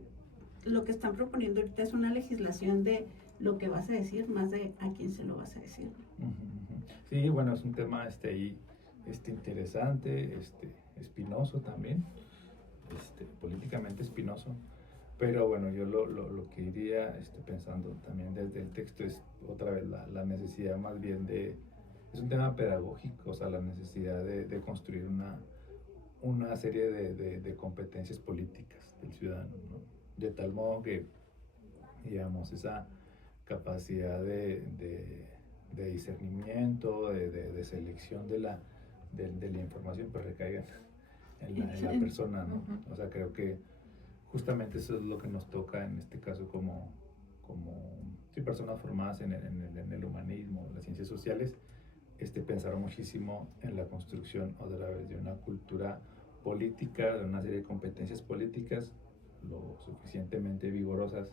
lo que están proponiendo ahorita es una legislación de lo que vas a decir, más de a quién se lo vas a decir. Ujú, ujú. Sí, bueno, es un tema ahí, interesante, espinoso también, políticamente espinoso, pero bueno, yo lo que iría pensando también desde el texto es otra vez la necesidad más bien es un tema pedagógico, o sea, la necesidad de construir una serie de competencias políticas del ciudadano, ¿no? De tal modo que, digamos, esa capacidad de discernimiento, de selección de la información, pues recaiga en la persona, ¿no? Ujú. O sea, creo que justamente eso es lo que nos toca en este caso como sí, personas formadas en el humanismo, en las ciencias sociales, pensar muchísimo en la construcción a través de una cultura política, de una serie de competencias políticas lo suficientemente vigorosas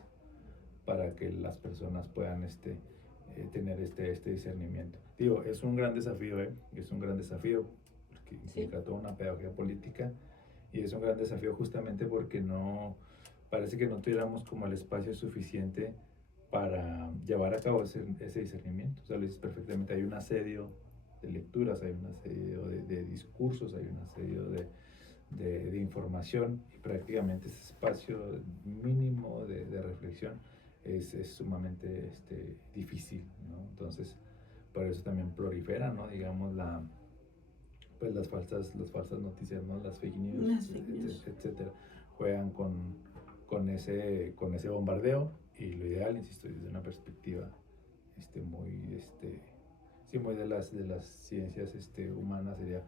para que las personas puedan tener este discernimiento. Digo, es un gran desafío, es un gran desafío, porque implica toda una pedagogía política y es un gran desafío justamente porque parece que no tuviéramos como el espacio suficiente para llevar a cabo ese discernimiento. O sea, lo dices perfectamente, hay un asedio de lecturas, hay un asedio de discursos, hay un asedio de información y prácticamente ese espacio mínimo de reflexión es sumamente difícil, ¿no? Entonces, por eso también prolifera, ¿no? Digamos, pues las falsas noticias, ¿no? Las fake news, etcétera, juegan con ese bombardeo y lo ideal, insisto, desde una perspectiva muy, sí, muy de las ciencias humanas sería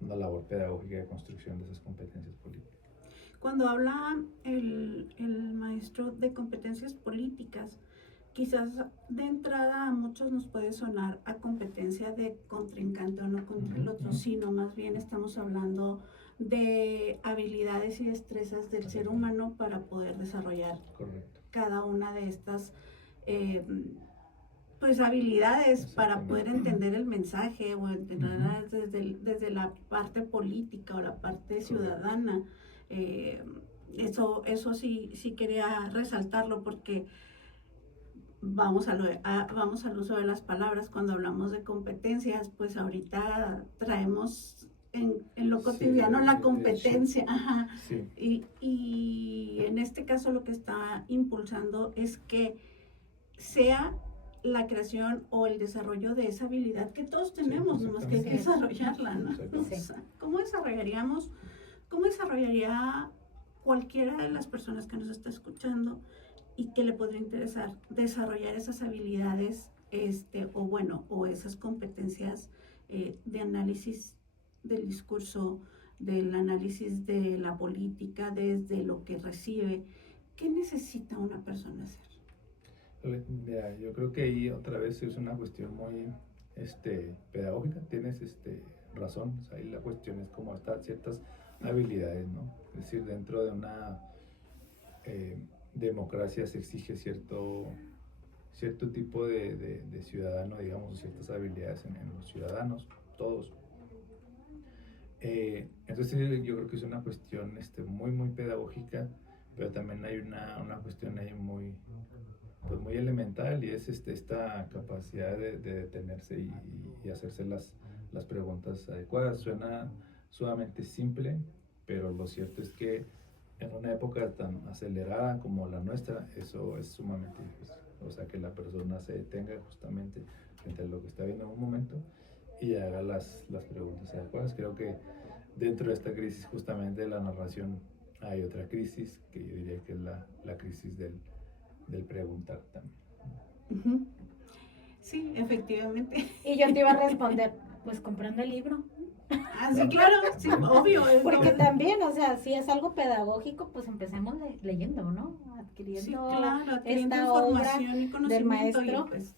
una labor pedagógica de construcción de esas competencias políticas. Cuando habla el maestro de competencias políticas, quizás de entrada a muchos nos puede sonar a competencia de contrincante o no contra el otro, sino más bien estamos hablando de habilidades y destrezas del ser humano para poder desarrollar cada una de estas pues habilidades para poder entender el mensaje o entender desde la parte política o la parte ciudadana. Eso sí quería resaltarlo porque vamos al uso de las palabras. Cuando hablamos de competencias, pues ahorita traemos en lo cotidiano la competencia. Ajá. Sí. Y en este caso lo que está impulsando es que sea la creación o el desarrollo de esa habilidad que todos tenemos, nomás que hay que desarrollarla, ¿no? Entonces, ¿cómo desarrollaría cualquiera de las personas que nos está escuchando y que le podría interesar desarrollar esas habilidades, o esas competencias de análisis del discurso, del análisis de la política, desde lo que recibe? ¿Qué necesita una persona hacer? Mira, yo creo que ahí otra vez es una cuestión muy pedagógica. Tienes razón. O sea, ahí la cuestión es como estas ciertas habilidades, ¿no? Es decir, dentro de una democracia se exige cierto tipo de ciudadano, digamos, ciertas habilidades en los ciudadanos, todos. Entonces yo creo que es una cuestión muy pedagógica, pero también hay una cuestión ahí muy elemental, y es esta capacidad de detenerse y hacerse las preguntas adecuadas. Suena sumamente simple, pero lo cierto es que en una época tan acelerada como la nuestra, eso es sumamente difícil. O sea, que la persona se detenga justamente frente a lo que está viendo en un momento y haga las preguntas adecuadas. Creo que dentro de esta crisis justamente de la narración hay otra crisis, que yo diría que es la crisis del preguntar también. Uh-huh. Sí, efectivamente. Y yo te iba a responder, pues comprando el libro. Ah, sí, claro, sí, obvio. Porque también, o sea, si es algo pedagógico, pues empecemos leyendo, ¿no? Adquiriendo, sí, claro, adquiriendo esta información obra y conocimiento del maestro. y pues,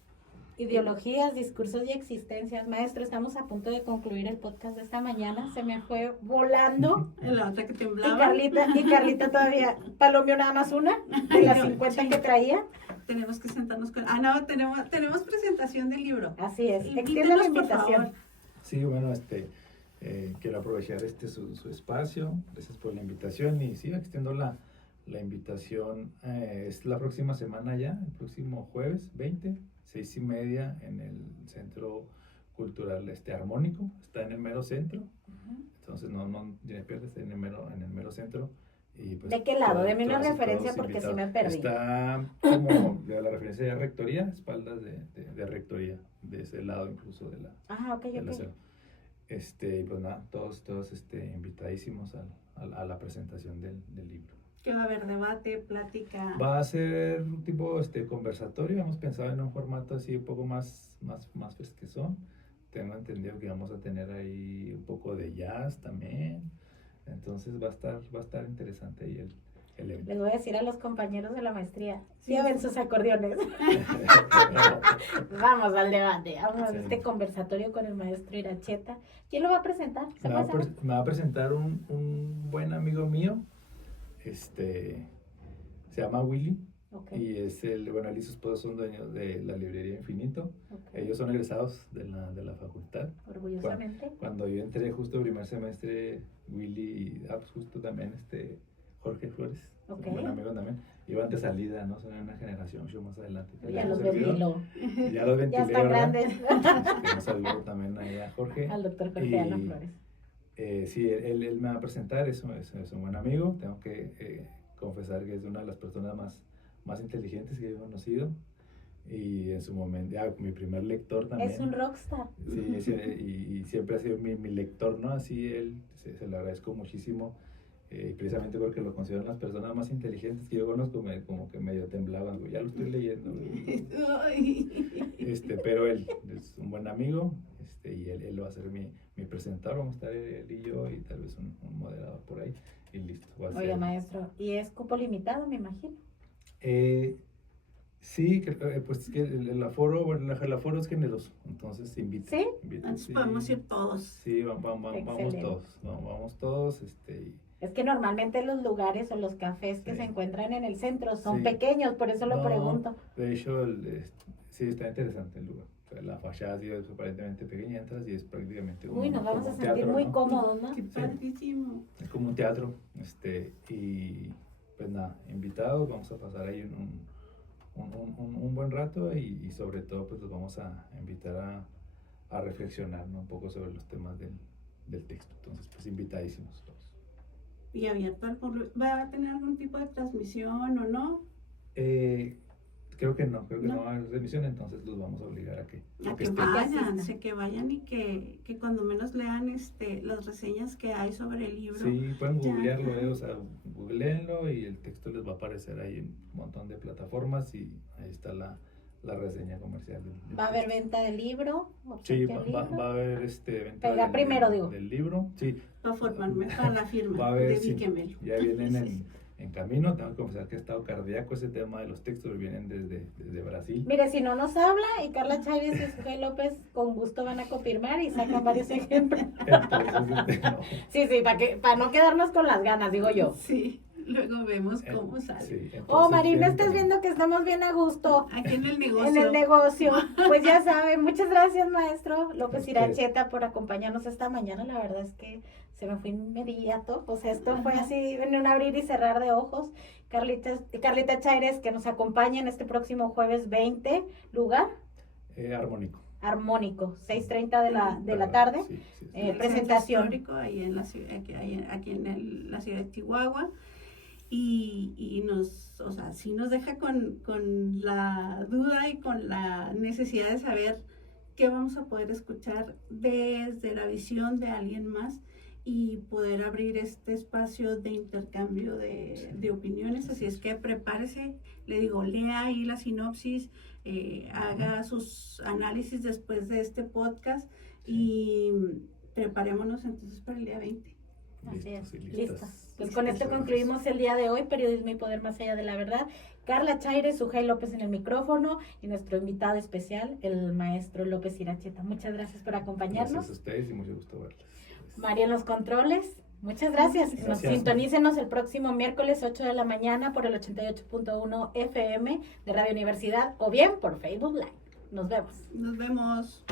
Ideologías, discursos y existencias. Maestro, estamos a punto de concluir el podcast de esta mañana. Se me fue volando. la otra que temblaba. Y Carlita todavía palomeó nada más una de las 50 que traía. Tenemos que sentarnos con... Ah, no, tenemos presentación del libro. Así es. Invítenos, Extiende la por invitación. favor. Sí, bueno, quiero aprovechar su espacio. Gracias por la invitación, y sí, extiendo la invitación. Es la próxima semana ya, el próximo jueves 20, 6:30, en el Centro Cultural Armónico. Está en el mero centro. Entonces no tiene pierde, está en el mero centro. Y pues, ¿de qué lado? Deme una referencia porque sí me perdí. Está como de la referencia de rectoría, espaldas de rectoría, de ese lado incluso de la... Ah, ok. Pues nada, todos invitadísimos a la presentación del libro. Que va a haber debate, plática. Va a ser un tipo conversatorio. Hemos pensado en un formato así un poco más fresquezón. Tengo entendido que vamos a tener ahí un poco de jazz también. Entonces va a estar interesante ahí el evento. Les voy a decir a los compañeros de la maestría, lleven sus acordeones. Vamos al debate, vamos a este conversatorio con el maestro Iracheta. ¿Quién lo va a presentar? Me va a presentar un buen amigo mío. Se llama Willy. Okay. Y él y su esposa son dueños de la librería Infinito. Okay. Ellos son egresados de la facultad. Orgullosamente. Cuando yo entré justo primer semestre, Willy, pues justo también Jorge Flores, okay, un buen amigo también, iban de salida, ¿no? Son una generación mucho más adelante. Ya los ventiló. Ya los ventilé, ya están grandes. Un saludo también ahí a Jorge. Al doctor Jorge Ana Flores. Sí, él me va a presentar, es un buen amigo. Tengo que confesar que es una de las personas más inteligentes que he conocido, y en su momento, mi primer lector también. Es un rockstar. Sí, y siempre ha sido mi lector, ¿no? Así él, se lo agradezco muchísimo, precisamente porque lo considero las personas más inteligentes que yo conozco. Como que medio temblaban, ya lo estoy leyendo. Pero él es un buen amigo, y él va a ser mi presentador. Vamos a estar él y yo, y tal vez un moderador por ahí, y listo. Oiga, maestro, ¿y es cupo limitado, me imagino? Sí, pues es que el aforo es generoso, entonces se invita. ¿Sí? Entonces podemos ir todos. Sí, vamos todos. Es que normalmente los lugares o los cafés que se encuentran en el centro son pequeños, por eso lo pregunto. De hecho, sí, está interesante el lugar. O sea, la fachada sí es aparentemente pequeña, entras y es prácticamente nos vamos a sentir teatro, muy ¿no? cómodos, ¿no? Qué padrísimo. Es como un teatro, y pues nada, invitados, vamos a pasar ahí un buen rato, y sobre todo pues los vamos a invitar a reflexionar, ¿no? Un poco sobre los temas del texto. Entonces pues invitadísimos todos. ¿Y abierto al público? ¿Va a tener algún tipo de transmisión o no? Creo que no va a haber transmisión, entonces los vamos a obligar a que vayan y que cuando menos lean las reseñas que hay sobre el libro. Sí, pueden googlearlo, googleenlo, y el texto les va a aparecer ahí en un montón de plataformas, y ahí está la reseña comercial. ¿Va a haber venta del libro? Sí, va a haber venta del libro. Sí. Para la firma Va a haber, de Víquemelo. Ya vienen en camino. Tengo que confesar que he estado cardíaco. Ese tema de los textos vienen desde Brasil. Mire, si no nos habla, y Carla Chaires y Sujei López con gusto van a confirmar y sacan varios ejemplos. Entonces, no. Sí, para no quedarnos con las ganas, digo yo. Sí, luego vemos cómo sale. Sí, entonces, Marina, viene estás camino. viendo que estamos bien a gusto Aquí en el negocio. en el negocio. Pues ya saben, muchas gracias, maestro López Usted. Iracheta, por acompañarnos esta mañana. La verdad es que se me fue inmediato. O sea, esto fue así en un abrir y cerrar de ojos. Carlita Chaires, que nos acompaña en este próximo jueves 20, lugar Armónico. Armónico, 6:30 de la tarde. Sí, sí, sí. En el presentación. Centro Histórico, ahí en la ciudad, aquí en la ciudad de Chihuahua. Y o sea, sí nos deja con la duda y con la necesidad de saber qué vamos a poder escuchar desde la visión de alguien más y poder abrir este espacio de intercambio de opiniones. Así es que prepárese, le digo, lea ahí la sinopsis, haga sus análisis después de este podcast y preparémonos entonces para el día 20. Así es, Listos y listo. listas. Pues con esto concluimos el día de hoy, Periodismo y Poder Más Allá de la Verdad. Carla Chaires, Sujei López en el micrófono y nuestro invitado especial, el maestro López Iracheta. Muchas gracias por acompañarnos. Gracias a ustedes y mucho gusto verles. María en los controles, muchas gracias. Gracias. Nos sintonícenos el próximo miércoles 8 de la mañana por el 88.1 FM de Radio Universidad o bien por Facebook Live. Nos vemos. Nos vemos.